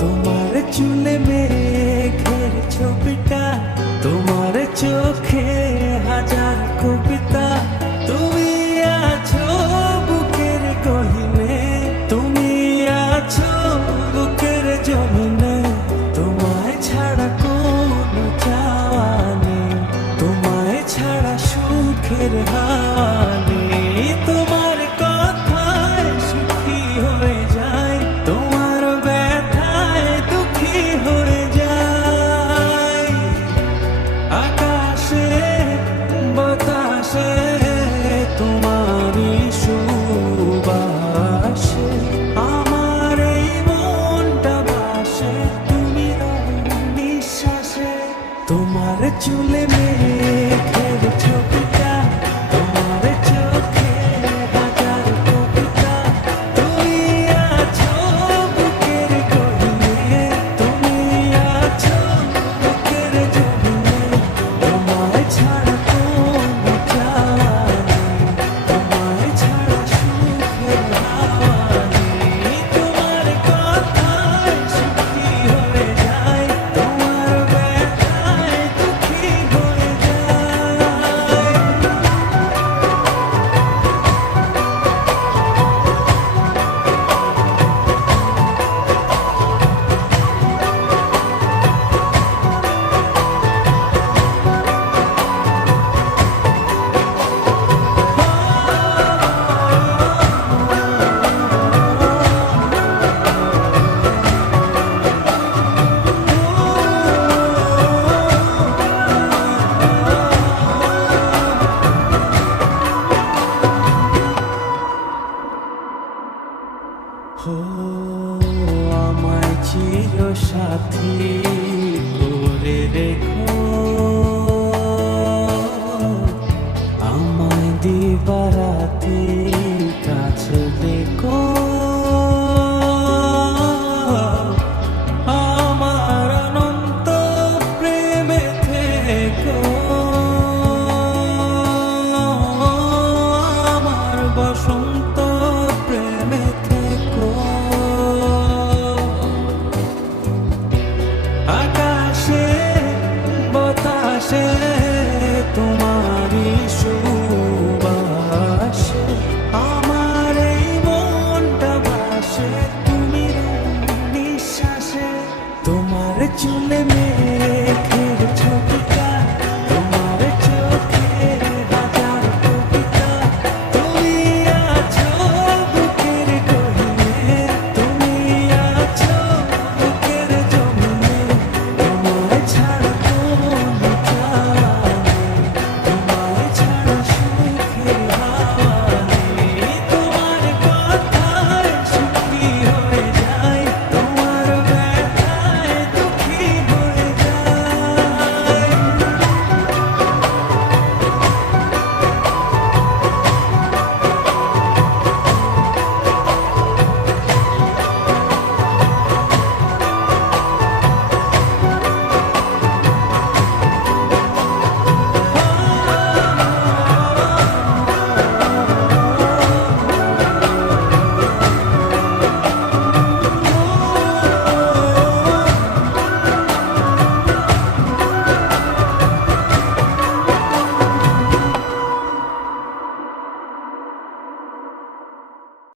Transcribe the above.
তোমার চুলে মেঘের ছবিটা, তোমার চোখে হাজার কবিতা। তুমি আছো বুকের গহীনে, তুমি আছো বুকের জমিনে। তোমায় ছাড়া কোনো চাওয়া নেই, তোমায় ছাড়া সুখের হাওয়া নেই। তোমার কথায় সুখী হয়ে যায়, তোমার ব্যথায় দুঃখী হয়ে যায়। আকাশে বাতাসে তোমারই সুবাসে আমার এই মনটা ভাসে, তুমি নিঃশ্বাসে। তোমার চুলে মেঘের ছবিটা, তোমার চোখে হাজার কবিতা। তুমি আছো বুকের গহীনে, তুমি আছো বুকের জমিনে। তোমায় ছাড়া কোনো চাওয়া নেই, তোমায় ছাড়া সুখের হাওয়া নেই। তোমার কথায় সুখী হয়ে যায়, তোমার ব্যথায় দুঃখী হয়ে যায়। ও আমায় চির সাথী করে রেখো, আমায় দিবারাতি কাছে দেখো। আমার অনন্ত প্রেমে থেকো, আমার বসন্ত প্রেমে থেকো। আকাশে বাতাসে তোমারই সুবাসে আমার এই মনটা ভাসে, তুমি নিঃশ্বাসে। তোমার চুলে